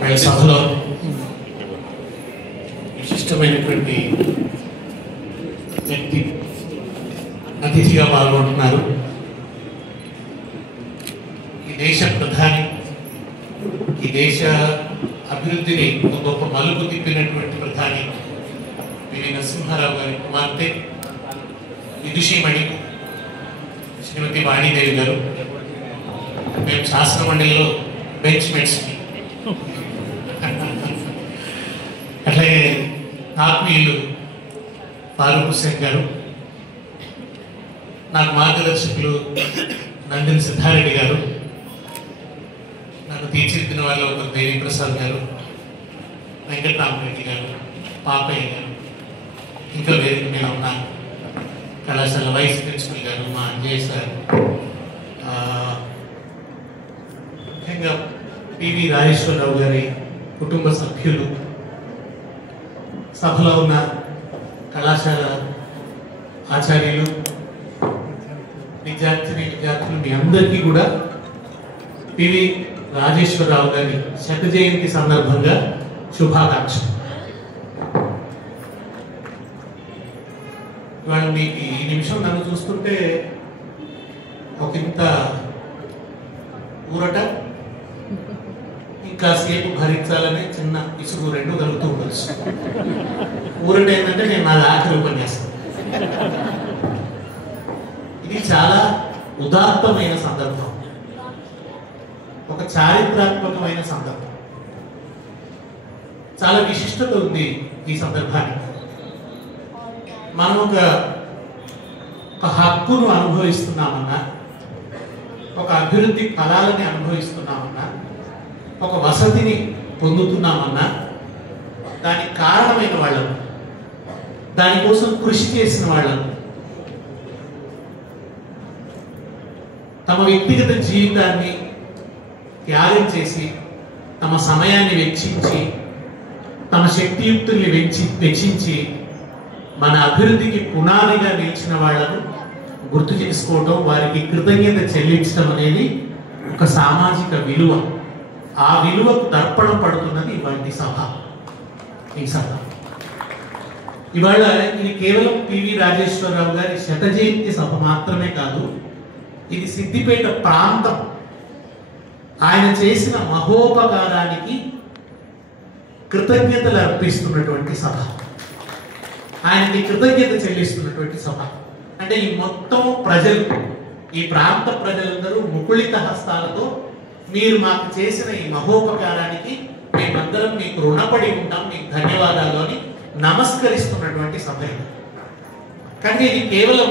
సభలో విశిష్టమైనటువంటి వ్యక్తి అతిథిగా పాల్గొంటున్నారు. ఈ దేశ ప్రధాని, ఈ దేశ అభివృద్ధిని ఒక గొప్ప మలుపు తిప్పినటువంటి ప్రధాని పివి నరసింహారావు గారి కుమార్తె విదుషీమణి శ్రీమతి వాణీదేవి గారు. మేము శాస్త్ర మండలిలో బెంచ్ మేట్స్, అట్లాగే ఆత్మీయులు ఫారూక్ హుస్సేన్ గారు, నాకు మార్గదర్శకులు నందిని సిద్ధారెడ్డి గారు, నన్ను తీర్చిదిద్దిన వాళ్ళు ఒకరు దేవి ప్రసాద్ గారు, వెంకటరామరెడ్డి గారు, పాపయ్య గారు, ఇంకా వేదిక మీద ఉన్న కళాశాల వైస్ ప్రిన్సిపల్ గారు, మా అంజయ్ సార్, ముఖ్యంగా పివి రాజేశ్వరరావు గారి కుటుంబ సభ్యులు, సభలో ఉన్న కళాశాల ఆచార్యులు, విద్యార్థులు, మీ అందరికీ కూడా పివి రాజేశ్వరరావు గారి శత జయంతి సందర్భంగా శుభాకాంక్షలు. ఇవాళ మీకు ఈ నిమిషం నన్ను చూస్తుంటే ఒకంత ఊరట, ఇంకా సేపు భరించాలనే చిన్న ఇసుగు రెండు కలుగుతూ ఉండొచ్చు. ఊరట ఏంటంటే నేను నా ఆఖరి ఉపన్యాసం. ఇది చాలా ఉదాత్తమైన సందర్భం, ఒక చారిత్రాత్మకమైన సందర్భం, చాలా విశిష్టత ఉంది ఈ సందర్భానికి. మనం ఒక హక్కును అనుభవిస్తున్నామన్నా, ఒక అభివృద్ధి ఫలాలని అనుభవిస్తున్నామన్నా, ఒక వసతిని పొందుతున్నామన్నా దానికి కారణమైన వాళ్ళను, దానికోసం కృషి చేసిన వాళ్ళను, తమ వ్యక్తిగత జీవితాన్ని త్యాగం చేసి, తమ సమయాన్ని వెచ్చించి, తమ శక్తియుక్తుల్ని వెచ్చించి మన అభివృద్ధికి పునాదిగా నిలిచిన వాళ్ళను గుర్తు చేసుకోవటం, వారికి కృతజ్ఞత చెల్లించడం అనేది ఒక సామాజిక విలువ. ఆ విలువకు దర్పణం పడుతున్నది ఇవాళ సభ. ఈ సభ ఇవాళ ఇది కేవలం పివి రాజేశ్వరరావు గారి శత జయంతి సభ మాత్రమే కాదు, ఇది సిద్దిపేట ప్రాంతం ఆయన చేసిన మహోపకారానికి కృతజ్ఞతలు అర్పిస్తున్నటువంటి సభ, ఆయనకి కృతజ్ఞత చెల్లిస్తున్నటువంటి సభ. అంటే ఈ మొత్తం ప్రజలు, ఈ ప్రాంత ప్రజలందరూ ముకుళిత హస్తాలతో మీరు మాకు చేసిన ఈ మహోపకారానికి మేమందరం మీకు రుణపడి ఉంటాం, మీకు ధన్యవాదాలు అని నమస్కరిస్తున్నటువంటి సభ. కానీ ఇది కేవలం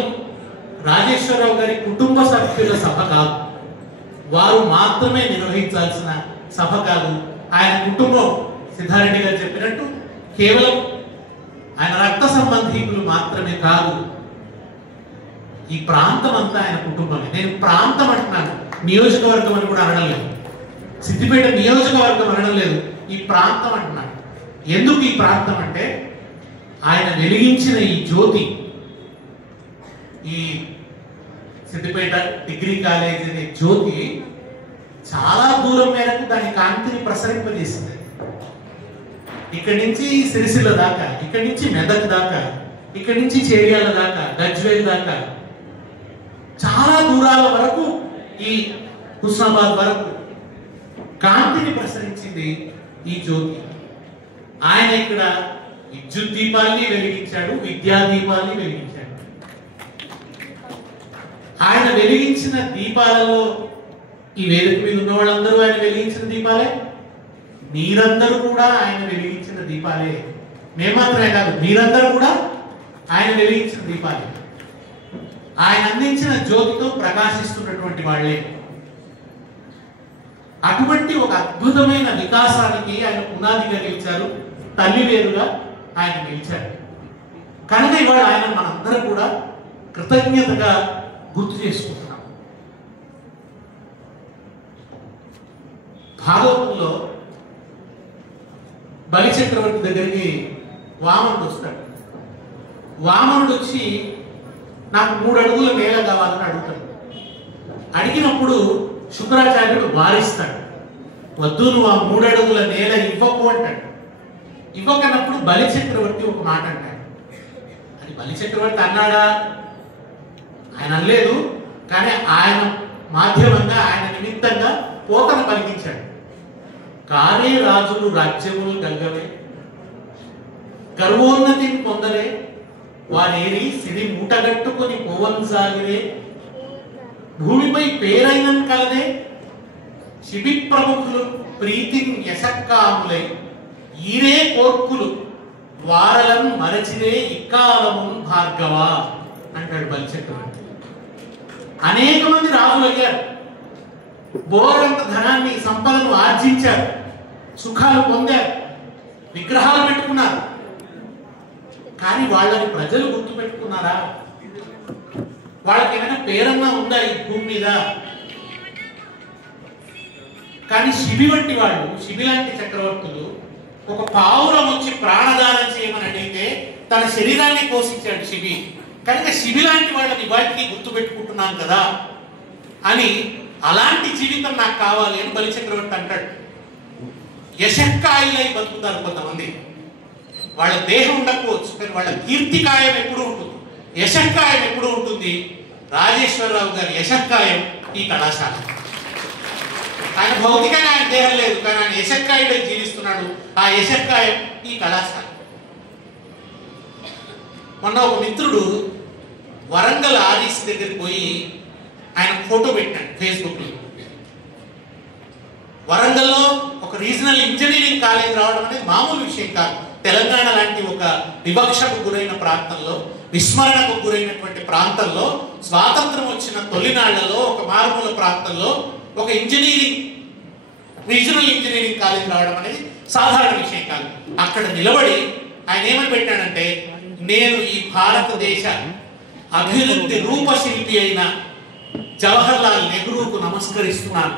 రాజేశ్వరరావు గారి కుటుంబ సభ్యుల సభ కాదు, వారు మాత్రమే నిర్వహించాల్సిన సభ కాదు. ఆయన కుటుంబం సిద్ధారెడ్డి గారు చెప్పినట్టు కేవలం ఆయన రక్త సంబంధీకులు మాత్రమే కాదు, ఈ ప్రాంతం అంతా ఆయన కుటుంబమే. నేను ప్రాంతం అంటున్నాను, నియోజకవర్గం అని కూడా అనడం లేదు, సిద్దిపేట నియోజకవర్గం అనడం లేదు, ఈ ప్రాంతం అంటున్నాను. ఎందుకు ఈ ప్రాంతం అంటే ఆయన వెలిగించిన ఈ జ్యోతి, ఈ సిద్దిపేట డిగ్రీ కాలేజ్ అనే జ్యోతి చాలా దూరం మేరకు దాని కాంతిని ప్రసరింపజేసింది. ఇక్కడి నుంచి సిరిసిల్ల దాకా, ఇక్కడి నుంచి మెదక్ దాకా, ఇక్కడి నుంచి చేర్యాల దాకా, గజ్వేల్ దాకా, చాలా దూరాల వరకు, ఈ హుస్నాబాద్ వరకు కాంతిని ప్రసరించింది ఈ జ్యోతి. ఆయన ఇక్కడ విద్యుత్ దీపాల్ని వెలిగించాడు, విద్యా దీపాల్ని వెలిగించాడు. ఆయన వెలిగించిన దీపాలలో ఈ వేదిక మీద ఉన్న వాళ్ళందరూ ఆయన వెలిగించిన దీపాలే, మీరందరూ కూడా ఆయన వెలిగించిన దీపాలే. మేమాత్రమే కాదు, మీరందరూ కూడా ఆయన వెలిగించిన దీపాలే. ఆయన అందించిన జ్యోతితో ప్రకాశిస్తున్నటువంటి వాళ్ళే. అటువంటి ఒక అద్భుతమైన వికాసానికి ఆయన పునాదిగా నిలిచారు, తల్లివేరుగా ఆయన నిలిచారు. కనుక ఇవాళ ఆయన మనందరం కూడా కృతజ్ఞతగా గుర్తు చేసుకుంటున్నాం. భాగవతంలో బలిచక్రవర్తి దగ్గరికి వామనుడు వస్తాడు. వామనుడు వచ్చి నాకు 3 అడుగుల నేల కావాలని అడుగుతాడు. అడిగినప్పుడు శుక్రాచార్యుడు వారిస్తాడు. వద్దు నువ్వు ఆ 3 అడుగుల నేల ఇవ్వకు అంటాడు. ఇవ్వకన్నప్పుడు బలి చక్రవర్తి ఒక మాట అంటాడు. అది బలి చక్రవర్తి అన్నాడా? ఆయన అనలేదు, కానీ ఆయన మాధ్యమంగా ఆయన నిమిత్తంగా పోతన పలికించాడు. కారే రాజులు రాజ్యములు గల్గవే, గర్వోన్నతిని పొందలే, వారేరి సిరి మూటగట్టుకొని పోవన్సాగిరే, భూమిపై పేరైనన్ కలదే, శిబి ప్రముఖులు ప్రీతిని యశక్కాములై, ఈరే కోర్కులు వారలను మరచిరే ఇక్కాలము భార్గవ అంటాడు బలిచక్రవర్తి. అనేక మంది రాజులు అయ్యారు, బోరంత ధనాన్ని సంపదను ఆర్జించారు, సుఖాలు పొందారు, విగ్రహాలు పెట్టుకున్నారు. కానీ వాళ్ళని ప్రజలు గుర్తు పెట్టుకున్నారా? వాళ్ళకి ఏమైనా పేరన్నా ఉందా ఈ భూమి మీద? కానీ శిబి వంటి వాళ్ళు, శిబి లాంటి చక్రవర్తులు ఒక పావురం వచ్చి ప్రాణదానం చేయమని అడిగితే తన శరీరాన్ని పోషించాడు శిబి. కనుక శిబి లాంటి వాళ్ళని వాటికి గుర్తు పెట్టుకుంటున్నాను కదా అని, అలాంటి జీవితం నాకు కావాలి అని బలి చక్రవర్తి అంటాడు. యశక్కాయలై బతుకుతారు కొంతమంది. వాళ్ళ దేహం ఉండకపోవచ్చు, కానీ వాళ్ళ కీర్తికాయం ఎప్పుడు ఉంటుంది, యశక్కాయం ఎప్పుడు ఉంటుంది. రాజేశ్వరరావు గారి యశక్కాయం ఈ కళాశాల. ఆయన భౌతికంగా ఆయన దేహం లేదు, కానీ ఆయన యశక్కాయుడై జీవిస్తున్నాడు. ఆ యశక్కాయం ఈ కళాశాల. మొన్న ఒక మిత్రుడు వరంగల్ ఆర్ఈసీ దగ్గరికి పోయి ఆయన ఫోటో పెట్టాడు ఫేస్బుక్ లో. వరంగల్లో ఒక రీజనల్ ఇంజనీరింగ్ కాలేజ్ రావడం అనేది మామూలు విషయం కాదు. తెలంగాణ లాంటి ఒక వివక్షకు గురైన ప్రాంతంలో, విస్మరణకు గురైనటువంటి ప్రాంతంలో, స్వాతంత్రం వచ్చిన తొలినాళ్లలో ఒక మారుమూల ప్రాంతంలో ఒక రీజనల్ ఇంజనీరింగ్ కాలేజ్ రావడం అనేది సాధారణ విషయం కాదు. అక్కడ నిలబడి ఆయన ఏమని పెట్టాడంటే, నేను ఈ భారతదేశ అభివృద్ధి రూపశిల్పి అయిన జవహర్లాల్ నెహ్రూకు నమస్కరిస్తున్నాను.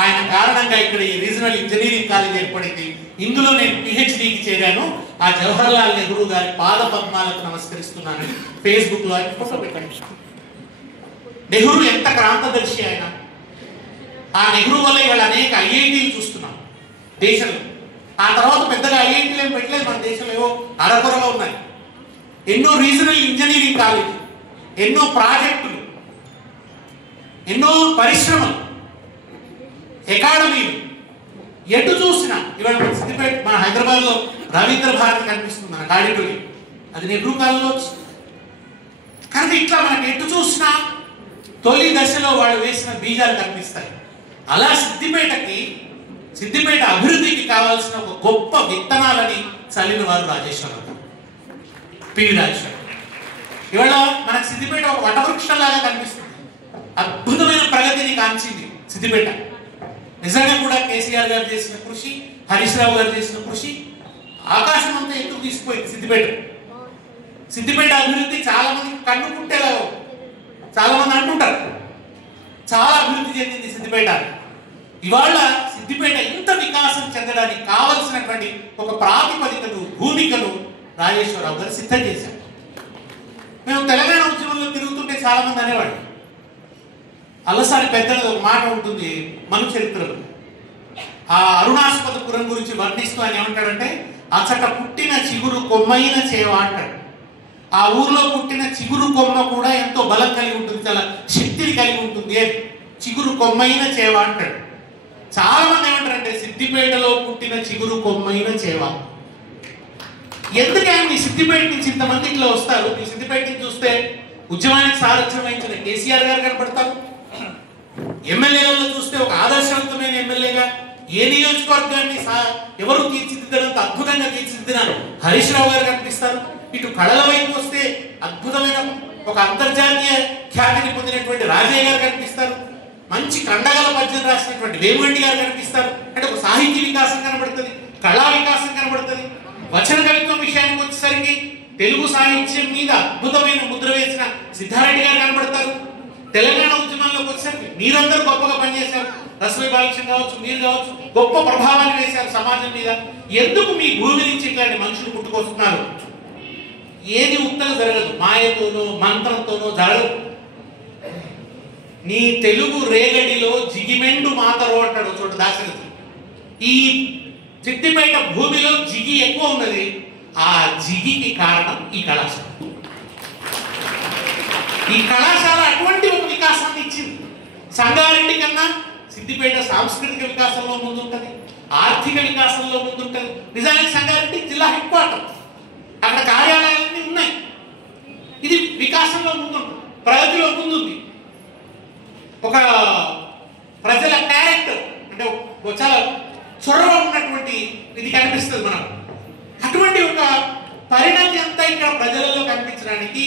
ఆయన కారణంగా ఇక్కడ ఈ రీజనల్ ఇంజనీరింగ్ కాలేజ్ ఏర్పడింది. ఇందులో నేను పిహెచ్డికి చేరాను. ఆ జవహర్లాల్ నెహ్రూ గారి పాద పద్మాలకు నమస్కరిస్తున్నాను ఫేస్బుక్ లో ఆయన ఫోటో పెట్టండి. నెహ్రూ ఎంత క్రాంతదర్శి ఆయన. ఆ నెహ్రూ వల్ల ఇవాళ అనేక ఐఐటీలు చూస్తున్నాం దేశంలో. ఆ తర్వాత పెద్దగా ఐఐటీలు ఏం పెట్టలేదు మన దేశంలో, ఏవో అరకొరగా ఉన్నాయి. ఎన్నో రీజనల్ ఇంజనీరింగ్ కాలేజ్, ఎన్నో ప్రాజెక్టులు, ఎన్నో పరిశ్రమలు, అకాడమీలు, ఎటు చూసినా. ఇవాళ మన సిద్దిపేట, మన హైదరాబాద్ లో రవీంద్ర భారతి కనిపిస్తుంది, మన గాడిటోలి, అది నెహ్రూ కాలంలో వచ్చింది. కానీ ఇట్లా మనకి ఎటు చూసినా తొలి దశలో వాళ్ళు వేసిన బీజాలు కనిపిస్తాయి. అలా సిద్దిపేట అభివృద్ధికి కావాల్సిన ఒక గొప్ప విత్తనాలని చల్లిన వారు రాజేశ్వరరావు గారు, పివి రాజేశ్వరరావు. ఇవాళ మనకు సిద్దిపేట ఒక వటవృక్షంలాగా కనిపిస్తుంది. అద్భుతమైన ప్రగతిని కాంచింది సిద్దిపేట. నిజంగా కూడా కేసీఆర్ గారు చేసిన కృషి, హరీష్ రావు గారు చేసిన కృషి ఆకాశం అంతా ఎత్తుకు తీసుకుపోయింది సిద్దిపేట. సిద్దిపేట అభివృద్ధి చాలా మంది కన్ను పుట్టేలా, చాలా మంది అంటుంటారు చాలా అభివృద్ధి చెందింది సిద్దిపేట. ఇవాళ సిద్దిపేట ఇంత వికాసం చెందడానికి కావలసినటువంటి ఒక ప్రాతిపదికను, భూమికను రాజేశ్వరరావు గారు సిద్ధం చేశారు. మేము తెలంగాణ ఉద్యమంలో తిరుగుతుంటే చాలా మంది అనేవాడు, అల్లసారి పెద్దలది ఒక మాట ఉంటుంది మన చరిత్రలో. ఆ అరుణాస్పదపురం గురించి వర్ణిస్తూ ఆయన ఏమంటాడంటే, అచ్చట పుట్టిన చిగురు కొమ్మైన చేవ అంటాడు. ఆ ఊర్లో పుట్టిన చిగురు కొమ్మ కూడా ఎంతో బలం కలిగి ఉంటుంది, చాలా శక్తిని కలిగి ఉంటుంది. చిగురు కొమ్మైన చేవ అంటాడు. చాలా మంది ఏమంటారంటే, సిద్దిపేటలో పుట్టిన చిగురు కొమ్మైన చేవ. ఎందుకని మీ సిద్దిపేట నుంచి ఇంతమంది ఇట్లా వస్తారు? మీ సిద్దిపేట నుంచి చూస్తే ఉద్యమానికి సారథ్యం వహించిన కేసీఆర్ గారు కనపడతారు. ఎమ్మెల్యేలలో చూస్తే ఒక ఆదర్శవంతమైన ఎమ్మెల్యేగా ఏ నియోజకవర్గాన్ని ఎవరు తీర్చిదిద్దడంత అద్భుతంగా తీర్చిదిద్దిన హరీష్ రావు గారు కనిపిస్తారు. ఇటు కళల వైపు వస్తే అద్భుతమైన ఒక అంతర్జాతీయ ఖ్యాతిని పొందినటువంటి రాజయ్య గారు కనిపిస్తారు. మంచి కండగల పద్యం రాసినటువంటి వేముగంటి గారు కనిపిస్తారు. అంటే ఒక సాహిత్య వికాసం కనబడుతుంది, కళా వికాసం కనబడుతుంది. వచన కవిత్వం విషయానికి వచ్చేసరికి తెలుగు సాహిత్యం మీద అద్భుతమైన ముద్ర వేసిన సిద్ధారెడ్డి గారు కనబడతారు. తెలంగాణ ఉద్యమంలోకి వచ్చేసరికి మీరందరూ గొప్పగా పనిచేశారు. రసవై బాలకృష్ణ కావచ్చు, మీరు కావచ్చు, గొప్ప ప్రభావాన్ని వేశారు సమాజం మీద. ఎందుకు మీ భూమి నుంచి ఇట్లాంటి మనుషులు పుట్టుకొస్తున్నారు? ఏది ఉత్తగా జరగదు, మాయతోనో మంత్రంతోనో జరగదు. నీ తెలుగు రేగడిలో జిగిమెండు మాతరో అంటాడు చోట దాశరథి. ఈ సిద్దిపేట భూమిలో జిగి ఎక్కువ ఉన్నది. ఆ జిగికి కారణం ఈ కళాశాల. ఈ కళాశాల అటువంటి ఒక వికాసాన్ని ఇచ్చింది. సంగారెడ్డి కన్నా సిద్దిపేట సాంస్కృతిక వికాసంలో ముందుంటది, ఆర్థిక వికాసంలో ముందుంటది. నిజానికి సంగారెడ్డి జిల్లా హెడ్ క్వార్టర్, అక్కడ కార్యాలయాలన్నీ ఉన్నాయి. ఇది వికాసంలో ముందుంటుంది, ప్రగతిలో ముందుంది. ఒక ప్రజల క్యారెక్టర్ అంటే చాలా చొరవ ఉన్నటువంటి ఇది కనిపిస్తుంది మనకు. అటువంటి ఒక పరిణతి అంతా ఇక్కడ ప్రజలలో కనిపించడానికి,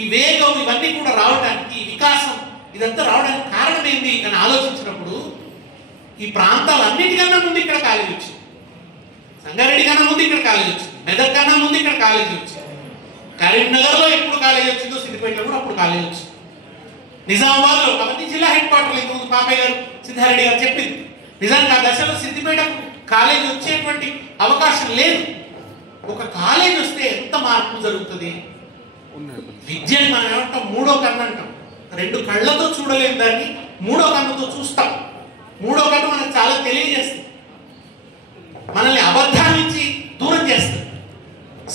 ఈ వేగం ఇవన్నీ కూడా రావడానికి, ఈ వికాసం ఇదంతా రావడానికి కారణం ఏంటి అని ఆలోచించినప్పుడు ఈ ప్రాంతాలన్నిటికన్నా ముందు ఇక్కడ కాలేజీ వచ్చింది. సంగారెడ్డి కన్నా ముందు ఇక్కడ కాలేజీ వచ్చింది, మెదక్ కన్నా ముందు ఇక్కడ కాలేజీ వచ్చింది. కరీంనగర్లో ఎప్పుడు కాలేజీ వచ్చిందో సిద్దిపేటలో కూడా అప్పుడు కాలేజీ వచ్చింది. నిజామాబాద్లో అవన్నీ జిల్లా హెడ్ క్వార్టర్లు. ఇంతకుముందు పాపయ్య గారు, సిద్ధారెడ్డి గారు చెప్పింది. నిజానికి ఆ దశలో సిద్దిపేటకు కాలేజీ వచ్చేటువంటి అవకాశం లేదు. ఒక కాలేజీ వస్తే ఎంత మార్పు జరుగుతుంది. విద్యని మనం ఏమంటాం, మూడో కన్ను అంటాం. రెండు కళ్ళతో చూడలేని దాన్ని మూడో కన్నుతో చూస్తాం. మూడో కన్ను మనకు చాలా తెలియజేస్తుంది, మనల్ని అబద్ధాన్ని ఇచ్చి దూరం చేస్తుంది,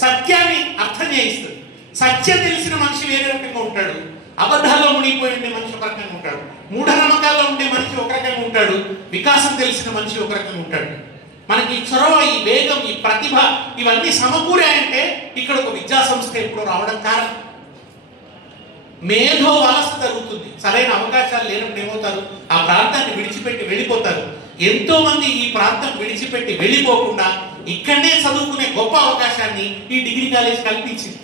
సత్యాన్ని అర్థం చేయిస్తుంది. సత్యం తెలిసిన మనిషి వేరే రకంగా ఉంటాడు, అబద్ధాల్లో మునిగిపోయి ఉండే మనిషి ఒక రకంగా ఉంటాడు, మూఢనమ్మకాల్లో ఉండే మనిషి ఒక రకంగా ఉంటాడు, వికాసం తెలిసిన మనిషి ఒక రకంగా ఉంటాడు. మనకి ఈ చొరవ, ఈ వేగం, ఈ ప్రతిభ ఇవన్నీ సమకూరాయంటే ఇక్కడ ఒక విద్యా సంస్థ ఎప్పుడు రావడం కారణం. మేధో వలస జరుగుతుంది. సరైన అవకాశాలు లేనప్పుడు ఏమవుతారు, ఆ ప్రాంతాన్ని విడిచిపెట్టి వెళ్ళిపోతారు. ఎంతో మంది ఈ ప్రాంతం విడిచిపెట్టి వెళ్ళిపోకుండా ఇక్కడనే చదువుకునే గొప్ప అవకాశాన్ని ఈ డిగ్రీ కాలేజ్ కల్పించింది.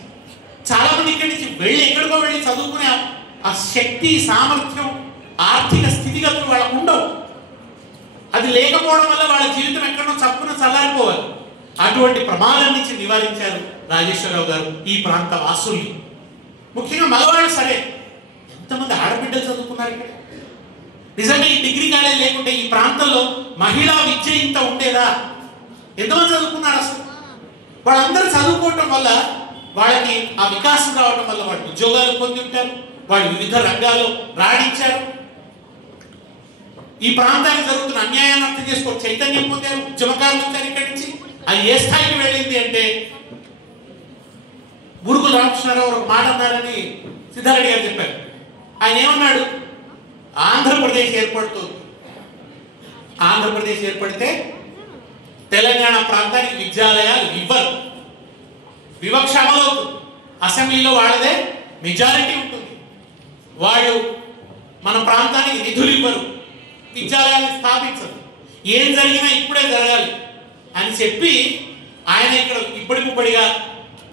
చాలా మంది ఇక్కడి నుంచి వెళ్ళి ఎక్కడికో వెళ్ళి చదువుకునే ఆ శక్తి, సామర్థ్యం, ఆర్థిక స్థితిగతులు వాళ్ళకు ఉండవు. అది లేకపోవడం వల్ల వాళ్ళ జీవితం ఎక్కడో చప్పున చల్లారిపోవాలి. అటువంటి ప్రమాదం నుంచి నివారించారు రాజేశ్వరరావు గారు ఈ ప్రాంత వాసుల్ని. ముఖ్యంగా మగవాళ్ళు సరే, ఎంతమంది ఆడబిడ్డలు చదువుకున్నారు ఇక్కడ. నిజంగా ఈ డిగ్రీ కాలేజ్ లేకుంటే ఈ ప్రాంతంలో మహిళా విద్య ఇంత ఉండేదా? ఎంతమంది చదువుకున్నారు అసలు? వాళ్ళందరూ చదువుకోవటం వల్ల వాళ్ళకి ఆ వికాసం రావడం వల్ల వాళ్ళు ఉద్యోగాలు పొంది ఉంటారు, వాళ్ళు వివిధ రంగాల్లో రాణించారు. ఈ ప్రాంతానికి జరుగుతున్న అన్యాయాన్ని అర్థం చేసుకో చైతన్యం పొందారు, ఉద్యమకారులు వచ్చారు ఇక్కడి నుంచి. అది ఏ స్థాయికి వెళ్ళింది అంటే, బూరుగుల రామకృష్ణారావు ఒక మాట అన్నారని సిద్ధారెడ్డి గారు చెప్పారు. ఆయన ఏమన్నాడు, ఆంధ్రప్రదేశ్ ఏర్పడుతుంది, ఆంధ్రప్రదేశ్ ఏర్పడితే తెలంగాణ ప్రాంతానికి విద్యాలయాలు ఇవ్వరు, వివక్ష అమలవుతుంది, అసెంబ్లీలో వాళ్ళదే మెజారిటీ ఉంటుంది, వాళ్ళు మన ప్రాంతానికి నిధులు ఇవ్వరు, విద్యాలయాన్ని స్థాపించరు, ఏం జరిగినా ఇప్పుడే జరగాలి అని చెప్పి ఆయన ఇక్కడ ఇప్పటికిప్పటిగా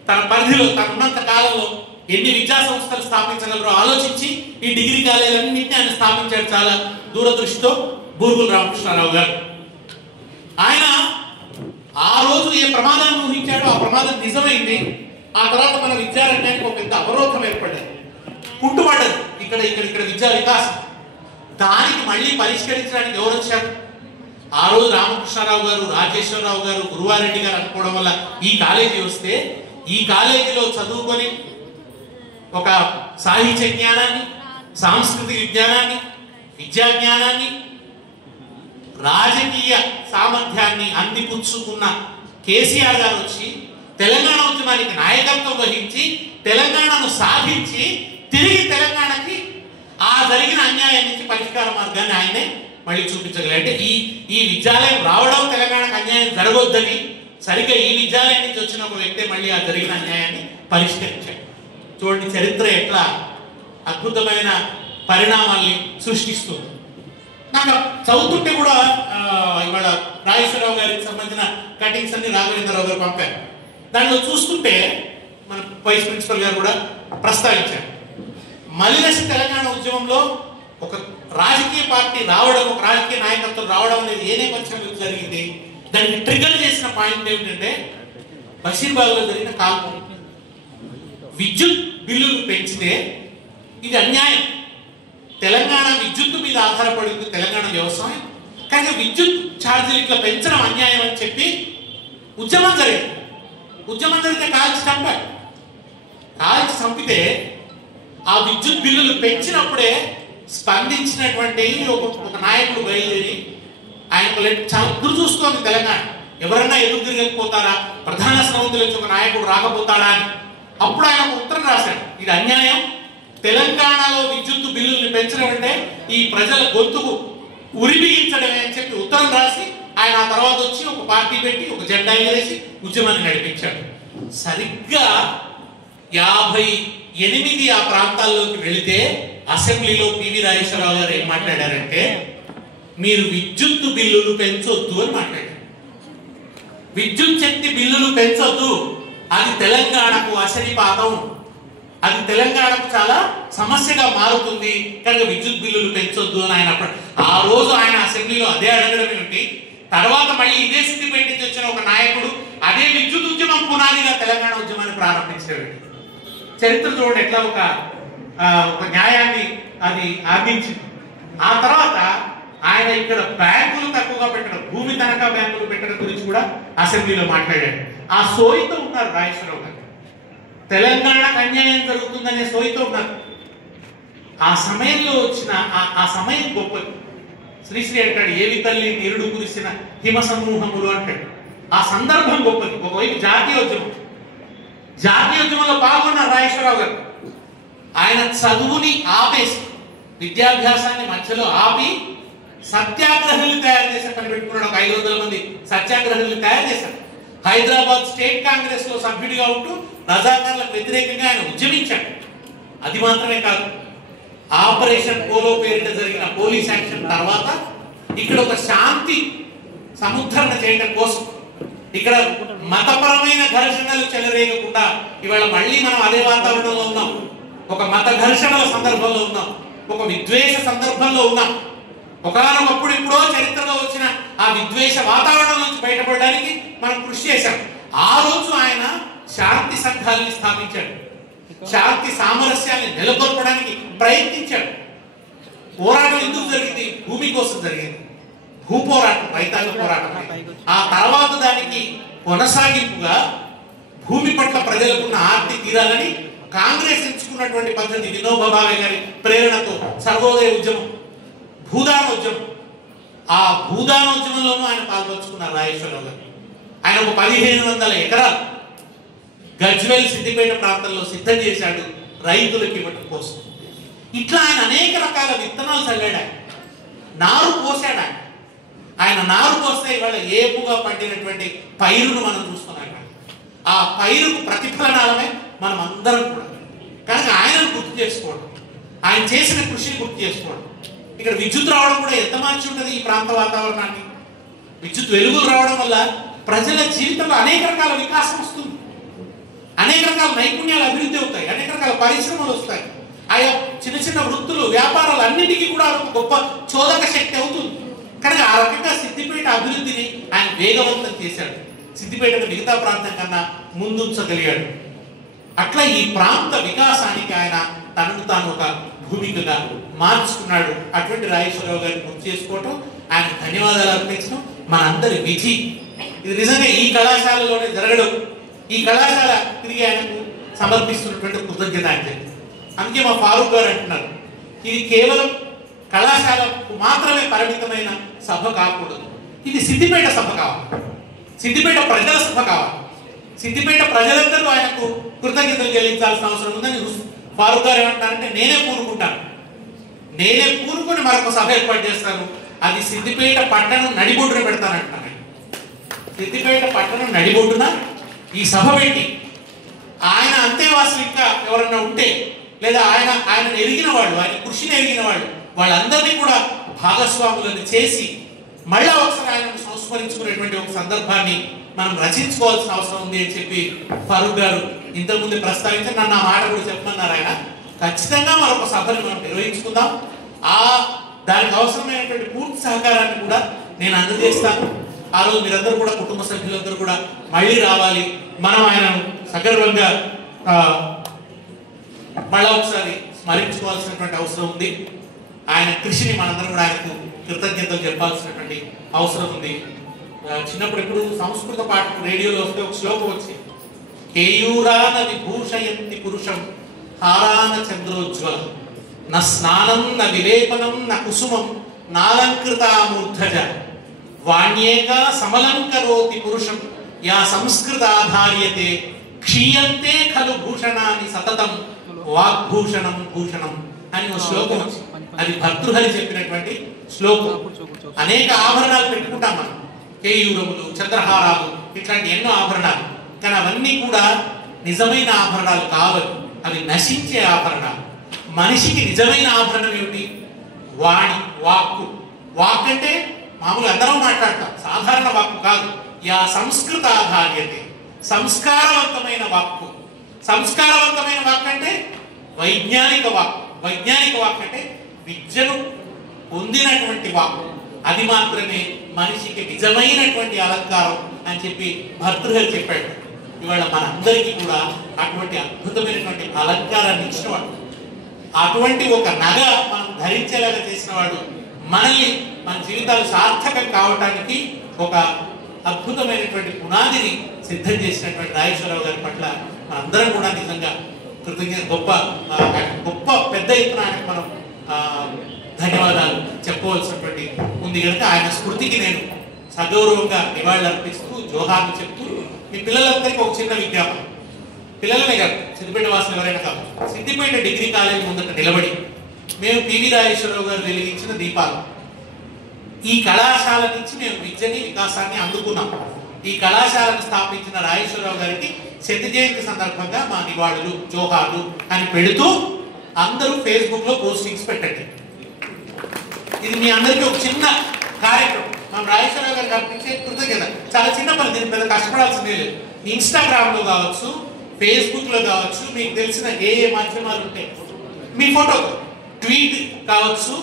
తన పరిధిలో తనున్నంత కాలంలో ఎన్ని విద్యా సంస్థలు స్థాపించగలరో ఆలోచించి ఈ డిగ్రీ కాలేజీలన్నింటినీ ఆయన స్థాపించాడు చాలా దూరదృష్టితో బూరుగుల రామకృష్ణారావు గారు. ఆయన ఆ రోజు ఏ ప్రమాదాన్ని ఊహించాడో ఆ ప్రమాదం నిజమైంది. ఆ తర్వాత మన విద్యారంగానికి ఒక పెద్ద అవరోధం ఏర్పడ్డది, పుట్టుబడ్డది ఇక్కడ విద్యా వికాసం. దానికి మళ్ళీ పరిష్కరించడానికి ఎవరు వచ్చారు? ఆ రోజు రామకృష్ణారావు గారు, రాజేశ్వరరావు గారు, గురువారెడ్డి గారు అనుకోవడం వల్ల ఈ కాలేజీ వస్తే, ఈ కాలేజీలో చదువుకొని ఒక సాహిత్య జ్ఞానాన్ని, సాంస్కృతిక విజ్ఞానాన్ని, విద్యా జ్ఞానాన్ని, రాజకీయ సామర్థ్యాన్ని అందిపుచ్చుకున్న కేసీఆర్ గారు వచ్చి తెలంగాణ ఉద్యమానికి నాయకత్వం వహించి తెలంగాణను సాధించి తిరిగి తెలంగాణకి ఆ జరిగిన అన్యాయం నుంచి పరిష్కార మార్గాన్ని ఆయనే మళ్ళీ చూపించగలరు. అంటే ఈ విద్యాలయం రావడం తెలంగాణకు అన్యాయం జరగొద్దని సరిగ్గా ఈ విద్యాలయం నుంచి వచ్చిన ఒక వ్యక్తి మళ్ళీ ఆ జరిగిన అన్యాయాన్ని పరిష్కరించాడు. చూడండి చరిత్ర ఎట్లా అద్భుతమైన పరిణామాల్ని సృష్టిస్తుంది. నాకు చదువుతుంటే కూడా ఇవాళ రాజేశ్వరరావు గారికి సంబంధించిన కటింగ్స్ అన్ని రాఘవేంద్రరావు గారు పంపారు. దాంట్లో చూస్తుంటే మన వైస్ ప్రిన్సిపల్ గారు కూడా ప్రస్తావించారు, మలిదశ తెలంగాణ ఉద్యమంలో ఒక రాజకీయ పార్టీ రావడం, ఒక రాజకీయ నాయకత్వం రావడం అనేది ఏ నేపథ్యంలో జరిగింది, దానికి ట్రిగర్ చేసిన పాయింట్ ఏమిటంటే బషీర్బాగ్లో జరిగిన కాల్పులు. విద్యుత్ బిల్లులు పెంచితే ఇది అన్యాయం, తెలంగాణ విద్యుత్ మీద ఆధారపడింది తెలంగాణ వ్యవసాయం, కానీ విద్యుత్ ఛార్జీలు ఇట్లా పెంచడం అన్యాయం అని చెప్పి ఉద్యమం జరిగింది. ఉద్యమం జరిగితే కాల్చి చంపారు. కాల్చి చంపితే ఆ విద్యుత్ బిల్లులు పెంచినప్పుడే స్పందించినటువంటి ఒక నాయకుడు బయలుదేరి ఆయనకు చాలా ఎదురు చూస్తోంది తెలంగాణ. ఎవరన్నా ఎదురు తిరగకపోతారా, ప్రధాన స్రవంతుల నుంచి ఒక నాయకుడు రాకపోతాడా అని. అప్పుడు ఆయన ఒక ఉత్తరం రాశాడు, ఇది అన్యాయం, తెలంగాణలో విద్యుత్ బిల్లుల్ని పెంచడం అంటే ఈ ప్రజల గొంతుకు ఉరి బిగించడమే అని చెప్పి ఉత్తరం రాసి ఆయన ఆ తర్వాత వచ్చి ఒక పార్టీ పెట్టి ఒక జెండా ఎగరేసి ఉద్యమాన్ని నడిపించాడు. సరిగ్గా 58 ఆ ప్రాంతాల్లోకి వెళితే అసెంబ్లీలో పివి రాజేశ్వరరావు గారు ఏం మాట్లాడారంటే, మీరు విద్యుత్ బిల్లులు పెంచొద్దు అని మాట్లాడారు. విద్యుత్ శక్తి బిల్లులు పెంచొద్దు, అది తెలంగాణకు అశనిపాతం, అది తెలంగాణకు చాలా సమస్యగా మారుతుంది, కనుక విద్యుత్ బిల్లులు పెంచొద్దు అని ఆయన ఆ రోజు ఆయన అసెంబ్లీలో అదే అడగడం ఏమిటి. తర్వాత మళ్ళీ ఇదే సిద్దిపేట నుంచి వచ్చిన ఒక నాయకుడు అదే విద్యుత్ ఉద్యమం పునాదిగా తెలంగాణ ఉద్యమాన్ని ప్రారంభించాడు. చరిత్ర చూడండి ఎట్లా ఒక న్యాయాన్ని అది ఆర్గించింది. ఆ తర్వాత ఆయన ఇక్కడ బ్యాంకులు తక్కువగా పెట్టడం, భూమి తనఖా బ్యాంకులు పెట్టడం గురించి కూడా అసెంబ్లీలో మాట్లాడాడు. ఆ సోయితో ఉన్నారు రాజేశ్వరరావు గారు, తెలంగాణకు అన్యాయం జరుగుతుందనే సోయితో ఉన్నారు. ఆ సమయంలో వచ్చిన ఆ సమయం గొప్పది. శ్రీశ్రీ అంటాడు, ఏవి తల్లి నిరుడు కురిసిన హిమ సమూహములు అంటాడు. ఆ సందర్భం గొప్పది. ఒకవైపు జాతీయోద్యమంలో పాల్గొన్న రాజేశ్వరరావు గారు ఆయన చదువుని ఆపేసి, విద్యాభ్యాసాన్ని మధ్యలో ఆపి సత్యాగ్రహులు తయారు చేసే పని పెట్టుకున్నాడు. ఒక 500 మంది సత్యాగ్రహులు తయారు చేశారు. హైదరాబాద్ స్టేట్ కాంగ్రెస్ లో సభ్యుడిగా ఉంటూ రజాకార్లకు వ్యతిరేకంగా ఆయన ఉద్యమించాడు. అది మాత్రమే కాదు, ఆపరేషన్ పోలో పేరిట జరిగిన పోలీస్ యాక్షన్ తర్వాత ఇక్కడ ఒక శాంతి సముద్ధరణ చేయడం కోసం, ఇక్కడ మతపరమైన ఘర్షణలు చెలరేగకుండా, ఇవాళ మళ్ళీ మనం అదే వాతావరణంలో ఉన్నాం. ఒక మత ఘర్షణల సందర్భంలో ఉన్నాం, ఒక విద్వేష సందర్భంలో ఉన్నాం. ఒకనొకప్పుడు ఇప్పుడో చరిత్రలో వచ్చిన ఆ విద్వేష వాతావరణం నుంచి బయటపడడానికి మనం కృషి చేశాం. ఆ రోజు ఆయన శాంతి సంఘాలని స్థాపించాడు, శాంతి సామరస్యాన్ని నెలకొల్పడానికి ప్రయత్నించాడు. పోరాటం ఎందుకు జరిగింది? భూమి కోసం జరిగింది, భూ పోరాటం, రైతాంగ పోరాటం. ఆ తర్వాత దానికి కొనసాగింపుగా భూమి పట్ల ప్రజలకున్న ఆర్తి తీరాలని కాంగ్రెస్ ఎంచుకున్నటువంటి పద్ధతి, వినోబా భావే గారి ప్రేరణతో సర్వోదయ ఉద్యమం, భూదాన ఉద్యమం. ఆ భూదానోద్యమంలోనూ ఆయన పాల్పంచుకున్నారు రాజేశ్వరరావు గారు. ఆయన ఒక 1500 ఎకరాలు గజ్వేల్ సిద్దిపేట ప్రాంతంలో సిద్ధం చేశాడు రైతులకు ఇవ్వటం కోసం. ఇట్లా ఆయన అనేక రకాల విత్తనాలు చల్లాడు, నారు పోసాడు. ఆయన నారు పోస్తే ఇవాళ ఏపుగా పండినటువంటి పైరును మనం చూస్తున్నాం. ఆ పైరుకు ప్రతిఫలనాలమే మనం అందరం కూడా. కనుక ఆయనను గుర్తు చేసుకోవడం, ఆయన చేసిన కృషిని గుర్తు చేసుకోవడం. ఇక్కడ విద్యుత్ రావడం కూడా ఎంత మార్చి ఉంటుంది ఈ ప్రాంత వాతావరణాన్ని. విద్యుత్ వెలుగులు రావడం వల్ల ప్రజల జీవితంలో అనేక రకాల వికాసం వస్తుంది, అనేక రకాల నైపుణ్యాలు అభివృద్ధి అవుతాయి, అనేక రకాల పరిశ్రమలు వస్తాయి. ఆయా చిన్న చిన్న వృత్తులు, వ్యాపారాలు అన్నిటికీ కూడా గొప్ప చోదక శక్తి అవుతుంది. కనుక ఆ రకంగా సిద్దిపేట అభివృద్ధిని ఆయన వేగవంతం చేశాడు. సిద్దిపేటను మిగతా ప్రాంతం కన్నా ముందుంచగలిగాడు. అట్లా ఈ ప్రాంత వికాసానికి ఆయన తనను తాను ఒక భూమికగా మార్చుకున్నాడు. అటువంటి రాజేశ్వరరావు గారిని గుర్తు చేసుకోవటం, ఆయన ధన్యవాదాలు అర్పించడం మనందరి విధి. ఇది నిజంగా ఈ కళాశాలలోనే జరగడం, ఈ కళాశాల తిరిగి ఆయనకు సమర్పిస్తున్నటువంటి కృతజ్ఞత అంటే. అందుకే మా ఫారూక్ గారు అంటున్నారు, ఇది కేవలం కళాశాలకు మాత్రమే పరిమితమైన సభ కాకూడదు, ఇది సిద్దిపేట సభ కావాలి, సిద్దిపేట ప్రజల సభ కావాలి. సిద్దిపేట ప్రజలందరూ ఆయనకు కృతజ్ఞతలు చెల్లించాల్సిన అవసరం ఉందని ఫారూక్ గారు ఏమంటారంటే, నేనే పూనుకొని మరొక సభ ఏర్పాటు చేస్తాను, అది సిద్దిపేట పట్టణం నడిబొడ్డున పెడతానంటున్నాను. సిద్దిపేట పట్టణం నడిబొడ్డున ఈ సభ పెట్టి ఆయన అంతేవాసులు ఇంకా ఎవరన్నా ఉంటే, లేదా ఆయన ఎరిగిన వాళ్ళు, ఆయన కృషిని ఎరిగిన వాళ్ళు, వాళ్ళందరినీ కూడా భాగస్వాములను చేసి మళ్ళా ఒకసారి ఆయనను సంస్మరించుకునేటువంటి ఒక సందర్భాన్ని మనం రచించుకోవాల్సిన అవసరం ఉంది అని చెప్పి ఫారూక్ గారు ఇంతకుముందు ప్రస్తావించి నన్ను ఆ మాట కూడా చెప్పమన్నారు. ఆయన ఖచ్చితంగా మరొక సభను మనం నిర్వహించుకుందాం. దానికి అవసరమైనటువంటి పూర్తి సహకారాన్ని కూడా నేను అందజేస్తాను. ఆ రోజు మీరందరూ కూడా, కుటుంబ సభ్యులందరూ కూడా మళ్ళీ రావాలి. మనం ఆయనను సగర్వంగా మళ్ళా ఒకసారి స్మరించుకోవాల్సినటువంటి అవసరం ఉంది. ఆయన కృషిని మనందరం కూడా ఆయనకు కృతజ్ఞతలు చెప్పాల్సినటువంటి అవసరం ఉంది. చిన్నప్పుడు ఇప్పుడు సంస్కృత పాఠం రేడియోలో వస్తే ఒక శ్లోకం వచ్చి, కేయూరాన విభూషయంతి పురుషం హారాన చంద్రోజ్వలం న స్నానం న విలేపనం న కుసుమం నాలంకృతామూర్ధజ వాణ్యేగా సమలంకరోతి పురుషం యా సంస్కృతాధార్యతే క్షీయంతే ఖలు భూషణాన్ని సతతం వాగ్భూషణం భూషణం అని ఒక శ్లోకం. అది భర్తృహరి చెప్పినటువంటి శ్లోకం. అనేక ఆభరణాలు పెట్టుకుంటాం మనం, కేయూరములు, చంద్రహారాలు, ఇట్లాంటి ఎన్నో ఆభరణాలు. కానీ అవన్నీ కూడా నిజమైన ఆభరణాలు కావాలి, అవి నశించే ఆభరణాలు. మనిషికి నిజమైన ఆభరణం ఏమిటి? వాణి, వాక్కు. వాక్ అంటే మామూలు అందరం మాట్లాడతాం, సాధారణ వాక్కు కాదు. యా సంస్కృత ఆధార్యతే, సంస్కారవంతమైన వాక్కు. సంస్కారవంతమైన వాక్ అంటే వైజ్ఞానిక వాక్. వైజ్ఞానిక వాక్ అంటే విద్యను పొందినటువంటి వాక్. అది మాత్రమే మనిషికి నిజమైనటువంటి అలంకారం అని చెప్పి భర్తృహరి చెప్పాడు. ఇవాళ మనందరికీ కూడా అటువంటి అద్భుతమైనటువంటి అలంకారాన్ని ఇచ్చినవాడు, అటువంటి ఒక నగ మనం ధరించేలాగా చేసినవాడు, మనల్ని మన జీవితాలు సార్థకం కావటానికి ఒక అద్భుతమైనటువంటి పునాదిని సిద్ధం చేసినటువంటి నాగేశ్వరరావు గారి పట్ల మనందరం కూడా నిజంగా కృతజ్ఞత. గొప్ప పెద్ద ఎత్తున ఆయనకు మనం ధన్యవాదాలు చెప్పవలసినటువంటి ఉంది కనుక ఆయన స్మృతికి నేను సగౌరవంగా నివాళులు అర్పిస్తూ జోహార్లు చెప్తూ మీ పిల్లలందరికీ ఒక చిన్న విజ్ఞాపనం. పిల్లలనే కాదు, సిద్దిపేట వాసులు ఎవరైనా కాదు, సిద్దిపేట డిగ్రీ కాలేజ్ ముందట నిలబడి మేము పివి రాజేశ్వరరావు గారు వెలిగించిన దీపాలు, ఈ కళాశాల నుంచి మేము విద్యని వికాసాన్ని అందుకున్నాం. ఈ కళాశాలను స్థాపించిన రాజేశ్వరరావు గారికి శత జయంతి సందర్భంగా మా నివాళులు, జోహార్లు అని పెడుతూ అందరూ ఫేస్బుక్ లో పోస్టింగ్స్ పెట్టండి. ఇది మీ అందరికీ ఒక చిన్న కార్యక్రమం. మనం రాజేశ్వరరావు గారికి అర్పించే కృతజ్ఞత. చాలా చిన్న పని, దీని పెద్ద కష్టపడాల్సిందే లేదు. ఇన్స్టాగ్రామ్ లో కావచ్చు, ఫేస్బుక్ లో కావచ్చు, మీకు తెలిసిన ఏ మాధ్యమాలు ఉంటాయి, మీ ఫోటో ట్వీట్ కావచ్చు,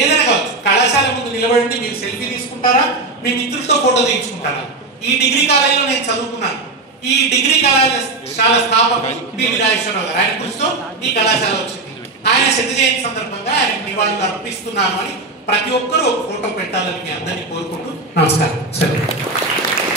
ఏదైనా కావచ్చు, కళాశాల ముందు నిలబడి మీరు సెల్ఫీ తీసుకుంటారా, మీ మిత్రులతో ఫోటో తీసుకుంటారా? ఈ డిగ్రీ కాలేజీలో నేను చదువుకున్నాను. ఈ డిగ్రీ కళాశాల స్థాపకుడు పివి రాజేశ్వరరావు గారు. ఆయన కృషితో ఈ కళాశాల వచ్చింది. ఆయన శత జయంతి సందర్భంగా ఆయన నివాళులు అర్పిస్తున్నాను అని ప్రతి ఒక్కరూ ఒక ఫోటో పెట్టాలని మీ అందరినీ కోరుకుంటూ నమస్కారం.